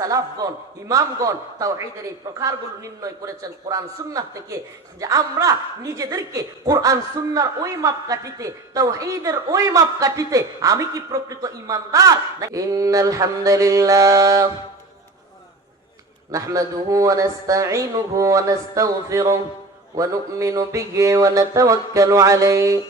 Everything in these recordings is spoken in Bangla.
সালাফগণ ইমামগণ তাওহীদের এই প্রকারগুলো নির্ণয় করেছেন কোরআন সুন্নাহ থেকে যে আমরা নিজেদেরকে কোরআন সুন্নাহর ওই মাপকাঠিতে তাওহীদের ওই মাপকাঠিতে আমি কি প্রকৃত ইমানদার ইন্নাল হামদুলিল্লাহ نحمده ونستعينه ونستغفره ونؤمن به ونتوكل عليه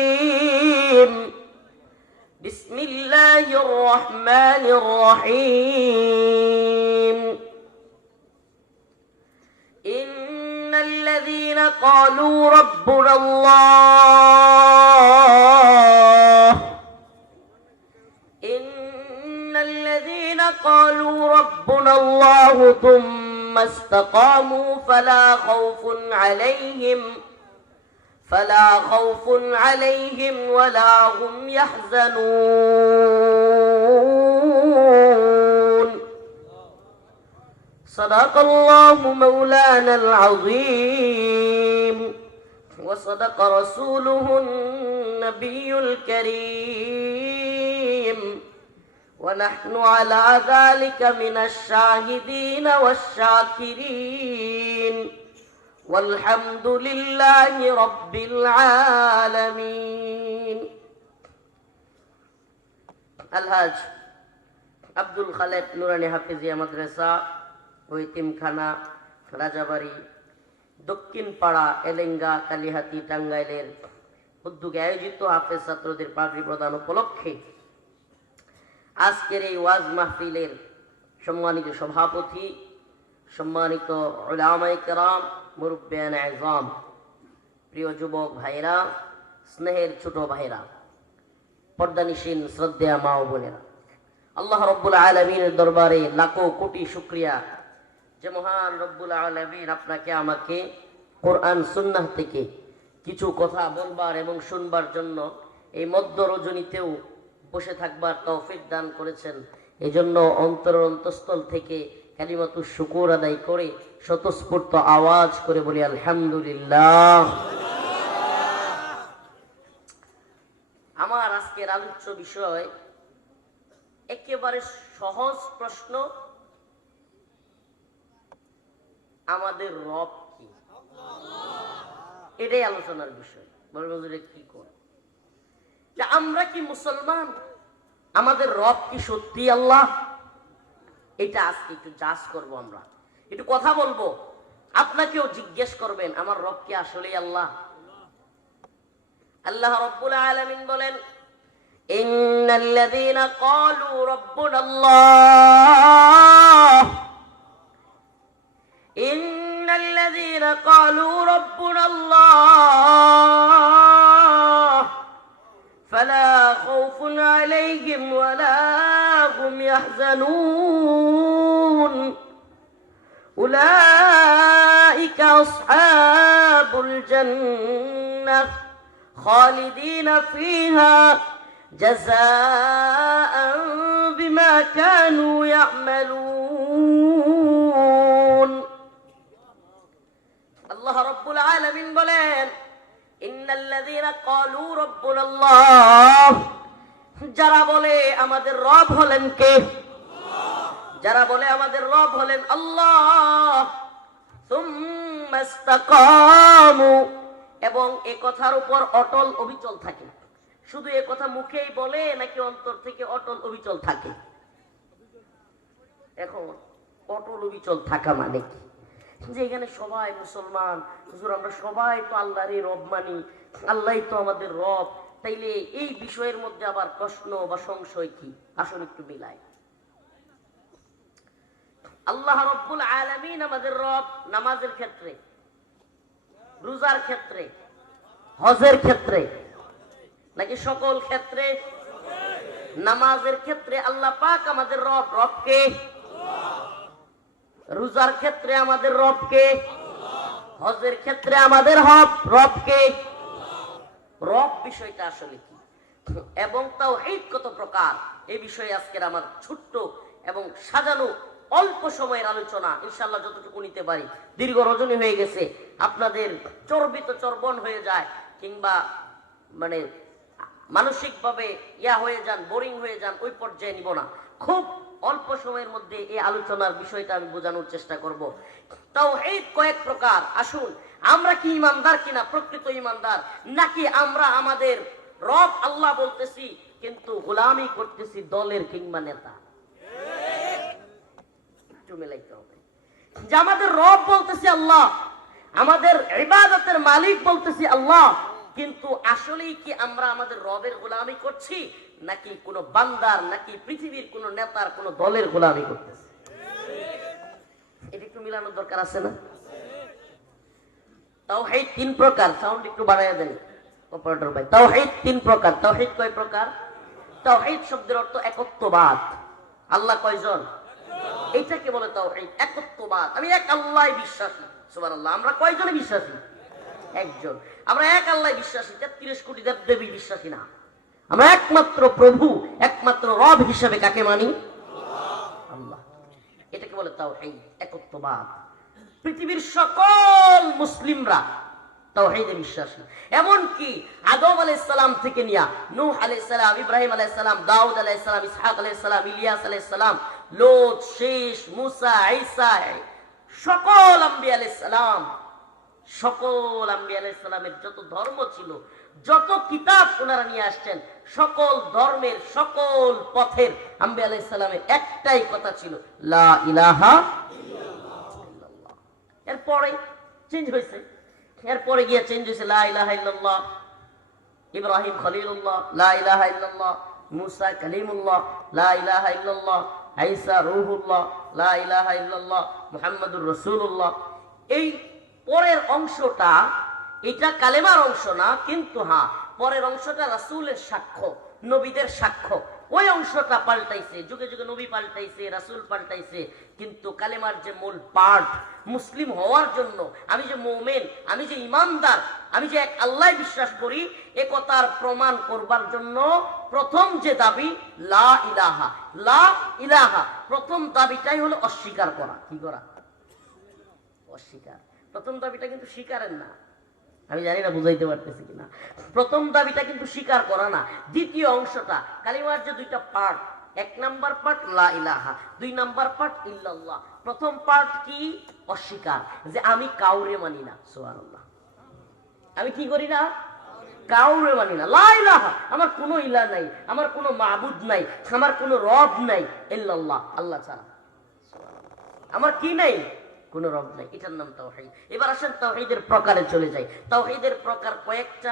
الله الرحمن الرحيم إن الذين قالوا ربنا الله إن الذين قالوا ربنا الله ثم استقاموا فلا خوف عليهم فلا خوف عليهم ولا هم يحزنون. صدق الله مولانا العظيم. وصدق رسوله النبي الكريم. ونحن على ذلك من الشاهدين والشاكرين. والحمد لله رب العالمين الهاج আব্দুল খালেক নুরানি হাফিজিয়া মাদ্রাসা ও ইতিমখানা রাজাবাড়ি দক্ষিণ পাড়া এলেঙ্গা কালিহাতি টাঙ্গাইলের উদ্যোগে আয়োজিত হাফেজ ছাত্রদের পাগড়ি প্রদান উপলক্ষে আজকের এই ওয়াজ মাহফিলের সম্মানিত সভাপতি সম্মানিত ওলামাই কেরাম মুরব্বিয়ান আজম। প্রিয় যুবক ভাইরা স্নেহের ছোট ভাইরা পর্দানিসীন শ্রদ্ধা মা ও বোনেরা, আল্লাহ রব্বুল আলমিনের দরবারে লাখো কোটি শুক্রিয়া। যে মহান রব্বুল আলমিন আপনাকে, আমাকে কোরআন, সুন্নাহ থেকে কিছু কথা বলবার এবং শুনবার জন্য এই মধ্য রজনীতেও বসে থাকবার তৌফিক দান করেছেন। এই জন্য অন্তর অন্তঃস্থল থেকে কালিমাতু শুকুর আদায় করে স্বতঃস্ফূর্ত আওয়াজ করে বলি, আলহামদুলিল্লাহ। আমার আজকের আলোচ্য বিষয় একেবারে সহজ প্রশ্ন, আমাদের রব কি? এটাই আলোচনার বিষয়। বলবে কি কর আমরা কি মুসলমান? আমাদের রব কি সত্যি আল্লাহ? এটা আজকে একটু জাজ করব আমরা। একটু কথা বলব। আপনাকেও জিজ্ঞেস করবেন, আমার রব আসলে আল্লাহ? আল্লাহ রব্বুল আলমিন বলেন ইন্নাল্লাযীনা ক্বালু রব্বুনাল্লাহ। فلا خوف عليهم ولا هم يحزنون. أولئك أصحاب الجنة خالدين فيها جزاء بما كانوا يعملون. الله رب العالمين بلين যারা বলে আমাদের রব হলেন কে? যারা বলে আমাদের রব হলেন আল্লাহ। এবং এ কথার উপর অটল অবিচল থাকে। শুধু এ কথা মুখেই বলে নাকি অন্তর থেকে অটল অবিচল থাকে? এখন অটল অবিচল থাকা মানে কি? যে এখানে সবাই মুসলমান। হুজুর, আমরা সবাই তো আল্লাহরই রব মানি। আল্লাহ তো আমাদের রব। তাইলে এই বিষয়ের মধ্যে আবার প্রশ্ন বা সংশয় কি? আসুন একটু মিলায় আল্লাহ রব্বুল আলামিন আমাদের রব নামাজের ক্ষেত্রে, রোজার ক্ষেত্রে, হজের ক্ষেত্রে, নাকি সকল ক্ষেত্রে? নামাজের ক্ষেত্রে আল্লাহ পাক আমাদের রব, রবকে রোজার ক্ষেত্রে আমাদের রবকে, হজের ক্ষেত্রে আমাদের হব রবকে। রব বিষয়টা আসলে কি? এবং তাও ঈদ কত প্রকার? এই বিষয়ে আজকের আমার ছোট্ট এবং সাজানো অল্প সময়ের আলোচনা ইনশাল্লাহ যতটুকু নিতে পারি। দীর্ঘ রজনী হয়ে গেছে। আপনাদের চর্বিত চর্বণ হয়ে যায় কিংবা মানে মানসিকভাবে ইয়া হয়ে যান, বোরিং হয়ে যান, ওই পর্যায়ে নিব না। খুব অল্প সময়ের মধ্যে এই আলোচনার বিষয়টা আমি বোঝানোর চেষ্টা করব। তাও এই কয়েক প্রকার। আসুন, আমরা কি ইমানদার কিনা? প্রকৃত ইমানদার। নাকি আমরা আমাদের রব আল্লাহ বলতেছি, কিন্তু গোলামি করতেছি দলের কিংবা নেতা? যে আমাদের রব বলতেছি আল্লাহ, আমাদের ইবাদতের মালিক বলতেছি আল্লাহ, কিন্তু আসলেই কি আমরা আমাদের রবের গোলামি করছি? নাকি কোন বান্দার, নাকি পৃথিবীর কোন নেতার, কোন দলের গোলামি করতেছি? এটা একটু মিলানোর দরকার আছে না? তাওহীদ তিন প্রকার। সাউন্ড একটু বাড়াইয়া দেন, অপারেটর ভাই। তিন প্রকার। কয় প্রকার? শব্দের অর্থ একত্ববাদ। আল্লাহ কয়জন? এইটাকে বলে তাওহীদ, একত্ববাদ। আমি এক আল্লাহ বিশ্বাসী, সুবহানাল্লাহ। আমরা কয়জনে বিশ্বাসী? একজন। আমরা এক আল্লাহ বিশ্বাসী, তেত্রিশ কোটি দেব দেবী বিশ্বাসী না। আমরা একমাত্র প্রভু, একমাত্র রব হিসেবে কাকে মানি? আল্লাহ। এটাকে বলে তাও এই একত্ববাদ। পৃথিবীর সকল মুসলিমরা তাওহীদে বিশ্বাসী। এমনকি আদম আলাইহিসসালাম থেকে নিয়া নূহ আলাইহিসসালাম, ইব্রাহিম আলাইহিসসালাম, দাউদ আলাইহিসসালাম, ইসহাক আলাইহিসসালাম, ইলিয়াস আলাইহিসসালাম, লোত শেষ মুসা, ঈসা, সকল আম্বিয়া আলাইহিসসালাম, সকল আম্বিয়া আলাইহিসসালামের যত ধর্ম ছিল যত কিতাব ওনারা নিয়ে আসছেন, সকল ধর্মের, সকল পথের আম্বিয়া আলাইহিসসালামের একটাই কথা ছিল, লা ইলাহা এরপরে চেঞ্জ হয়েছে। এরপরে গিয়ে চেঞ্জ হয়েছে, লা ইলাহা ইব্রাহিম খলিলুল্লাহ, লা মুসা কালিমুল্লাহ, লা ইলাহা ঈসা রূহুল্লাহ, লা ইলাহা মুহাম্মাদুর রাসূলুল্লাহ। এই পরের অংশটা এটা কালেমার অংশ না, কিন্তু হ্যাঁ পরের অংশটা রাসূলের সাক্ষ্য, নবীদের সাক্ষ্য। ওই অংশটা পাল্টাইছে, যুগে যুগে নবী পাল্টাইছে, রাসূল পাল্টাইছে, কিন্তু কালেমার যে মূল পার্ট মুসলিম হওয়ার জন্য, আমি যে মোমেন, আমি যে ইমানদার, আমি যে এক আল্লাহ বিশ্বাস করি একতার প্রমাণ করবার জন্য প্রথম যে দাবি, লা ইলাহা লা ইলাহা, প্রথম দাবিটাই হলো অস্বীকার করা। কি করা? অস্বীকার। প্রথম দাবিটা কিন্তু স্বীকারের না। আমি জানি না বুঝাইতে পারতেছি কিনা। প্রথম দাবিটা কিন্তু স্বীকার করা না। দ্বিতীয় অংশটা কালিমার যে দুইটা পার্ট এক নাম্বার পার্ট লা ইলাহা। দুই নাম্বার পার্ট ইল্লাল্লাহ। প্রথম পার্ট কি? অস্বীকার। যে আমি কাউরে মানি না। সুবহানাল্লাহ। আমি কি করি না? কাউরে মানি না। লা ইলাহা। আমার কোনো ইলা নাই। আমার কোনো মাবুদ নাই। আমার কোনো রব নাই। ইল্লাল্লাহ। আল্লাহ ছাড়া। আমার কি নাই? কোন রব নাই, এটার নাম তাওহিদ। এবার আসেন তাওহিদের প্রকারে চলে যাই। তাওহিদের প্রকার কয়েকটা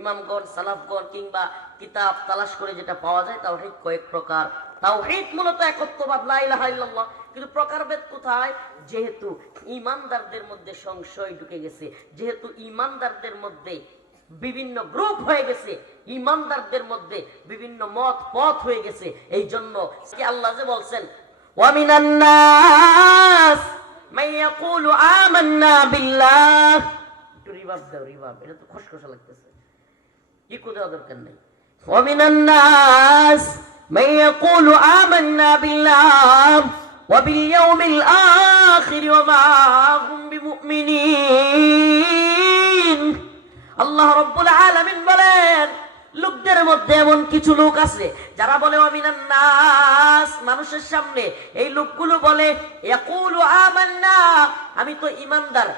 ইমামগণ, সালাফগণ কিংবা কিতাব তালাশ করে যেটা পাওয়া যায়, তাওহিদ কয়েক প্রকার। তাওহিদ মূলত একত্ববাদ, লা ইলাহা ইল্লাল্লাহ। কিন্তু প্রকারভেদ কোথায়? যেহেতু ইমানদারদের মধ্যে সংশয় ঢুকে গেছে, যেহেতু ইমানদারদের মধ্যে বিভিন্ন গ্রুপ হয়ে গেছে, ইমানদারদের মধ্যে বিভিন্ন মত পথ হয়ে গেছে এই জন্য আল্লাহ যে বলছেন ওয়ামিনান্নাস من يقول آمنا بالله একটু রিভার্ব দাও রিভার্ব এটা তো খসখসা লাগতেছে ইকো দেওয়া দরকার নেই ومن الناس من يقول آمنا بالله وباليوم الآخر وما هم بمؤمنين আল্লাহ রব্বুল আলামিন বলেন লোকদের মধ্যে এমন কিছু লোক আছে, যারা বলে অমিনান নাস মানুষের সামনে। এই লোকগুলো বলে আমি তো ইমানদার।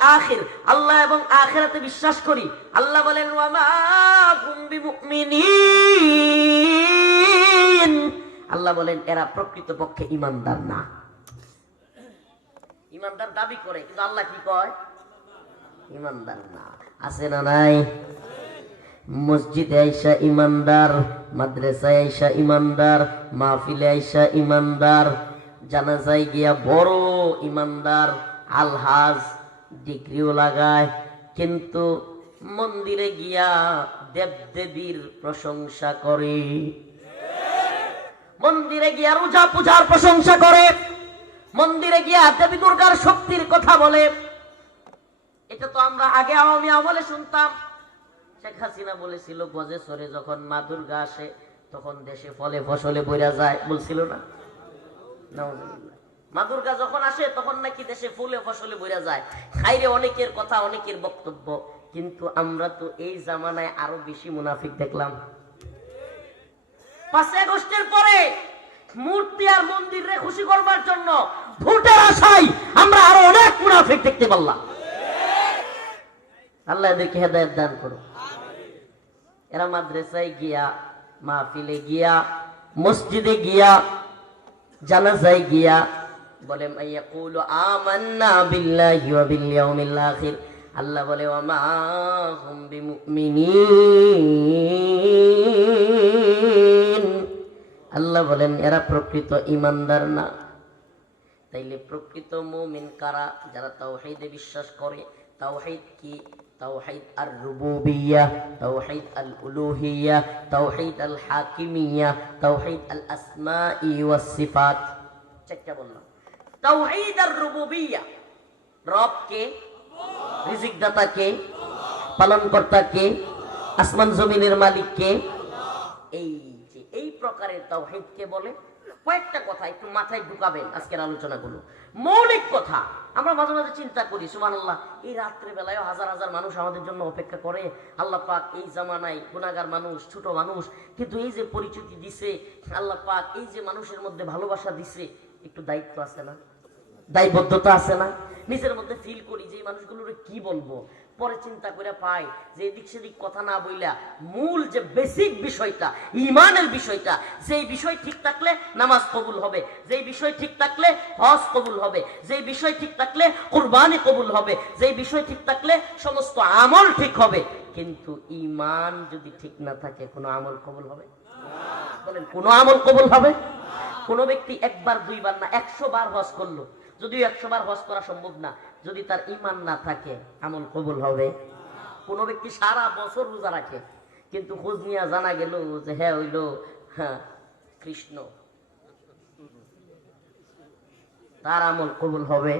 আখির। আল্লাহ এবং আখিরাতে বিশ্বাস করি। আল্লাহ বলেন আল্লাহ বলেন, এরা প্রকৃতপক্ষে ইমানদার না। ইমানদার দাবি করে, কিন্তু আল্লাহ কি কয়? ইমানদার না। আছে না নাই? মসজিদে আইসা ইমানদার মাদ্রাসায় আইসা ইমানদার, মাহফিলে আইসা ইমানদার, জানাজায় গিয়া বড় ইমানদার, আলহাজ, ডিগ্রিও লাগায়। কিন্তু মন্দিরে গিয়া দেবদেবীর প্রশংসা করে। মন্দিরে গিয়া রোজা পূজার প্রশংসা করে। মন্দিরে গিয়া দেবী দুর্গার শক্তির কথা বলে। এটা তো আমরা আগে আওয়ামী আমলে শুনতাম। শেখ হাসিনা বলেছিল, গজে সরে যখন মা দুর্গা আসে, তখন দেশে ফলে ফসলে বইরা যায়, বলছিল না? মা দুর্গা যখন আসে, তখন নাকি দেশে ফুলে ফসলে বইরা যায়। খাইরে অনেকের কথা, অনেকের বক্তব্য, কিন্তু আমরা তো এই জামানায় আরও বেশি মুনাফিক দেখলাম। পাঁচই আগস্টের পরে মূর্তি আর মন্দিরে খুশি করবার জন্য ভোটের আশায় আমরা আরও অনেক মুনাফিক দেখতে পারলাম। আল্লাহ এদেরকে হেদায়ত দান করো এরা মাদ্রাসায় গিয়া, মাহফিলে গিয়া, মসজিদে গিয়া, জানাজায় গিয়া বলে আল্লাহ বলে হুম আল্লাহ বলেন, এরা প্রকৃত ইমানদার না। তাইলে প্রকৃত মুমিন কারা? যারা তাওহীদে বিশ্বাস করে। তাওহীদ কি? তাওহীদ আর রুবুবিয়্যাহ তাওহীদ আল উলুহিয়্যাহ তাওহীদ আল তাওহীদ ওয়াস সিফাত চারটা বললাম তাওহীদ আর রুবুবিয়্যাহ রব কে রিজিক দাতা কে পালন কর্তা কে আসমান জমিনের মালিক কে এই যে, এই প্রকারের তাওহীদকে বলে? কয়েকটা কথা একটু মাথায় ঢুকাবেন আজকের আলোচনাগুলো। মৌলিক কথা। আমরা মাঝে মাঝে চিন্তা করি সুমান আল্লাহ এই রাত্রে বেলায় হাজার হাজার মানুষ আমাদের জন্য অপেক্ষা করে। আল্লাহ পাক এই জামানায় গুণাগার মানুষ, ছোট মানুষ, কিন্তু এই যে পরিচিতি দিছে, আল্লাহ পাক এই যে মানুষের মধ্যে ভালোবাসা দিছে, একটু দায়িত্ব আছে না? দায়বদ্ধতা আছে না? নিজের মধ্যে ফিল করি যে এই মানুষগুলোর কি বলব? পরে চিন্তা করে পাই যে এদিক সেদিক কথা না বইলা মূল যে বেসিক বিষয়টা, ইমানের বিষয়টা, যেই বিষয় ঠিক থাকলে নামাজ কবুল হবে, যেই বিষয় ঠিক থাকলে হজ কবুল হবে, যেই বিষয় ঠিক থাকলে কুরবানি কবুল হবে, যেই বিষয় ঠিক থাকলে সমস্ত আমল ঠিক হবে, কিন্তু ইমান যদি ঠিক না থাকে কোনো আমল কবুল হবে? বলেন, কোনো আমল কবুল হবে? কোন ব্যক্তি একবার, দুইবার না, একশো বার হজ করল, যদিও একশো বার হজ করা সম্ভব না যদি তার ইমান না থাকে, আমল কবুল হবে। কোন ব্যক্তি সারা বছর রোজা রাখে, কিন্তু খোঁজ নিয়ে জানা গেল যে হ্যাঁ হইল হ্যাঁ কৃষ্ণ। তার আমল কবুল হবে।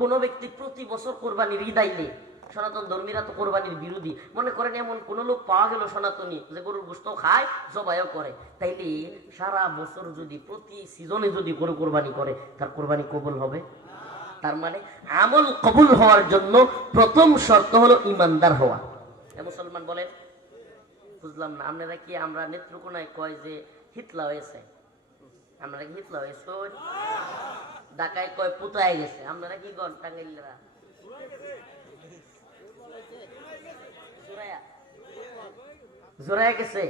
কোন ব্যক্তি প্রতি বছর কোরবানির ঈদ আইলে, সনাতন ধর্মীরা তো কোরবানির বিরোধী। মনে করেন এমন কোন লোক পাওয়া গেল সনাতনী, যে গরুর গোস্ত খায়, জবাইও করে। তাইলে সারা বছর যদি, প্রতি সিজনে যদি গরু কোরবানি করে, তার কোরবানি কবুল হবে? তার মানে আমল কবুল হওয়ার জন্য প্রথম শর্ত হলো ইমানদার হওয়া। মুসলমান বলেন, বুঝলাম না, আপনারা কি আমরা নেত্রকোনায় কয় যে হিতলা হয়েছে? আমরা কি হিতলা হয়েছে? ঢাকায় কয় পুতায় গেছে? আপনারা কি গন টাঙ্গাইলরা? জোড়ায় গেছে?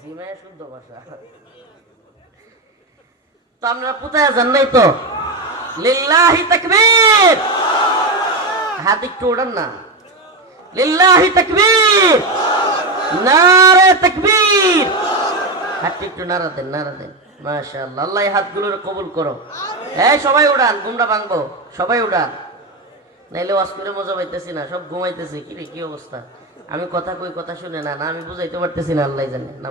জিমায় শুদ্ধ ভাষা। না। নাড়া দেন নাড়া দেন। হাতগুলোর কবুল করো। হ্যাঁ সবাই উড়ান, গুমরা ভাঙবো। সবাই উড়ান। নাইলে ওয়াজ মজা পাইতেছি না, সব ঘুমাইতেছে। কি রে, কি অবস্থা? আমি কথা কই, কথা শুনে না না আমি বুঝাইতে পারতেছি না, আল্লাহ জানে, না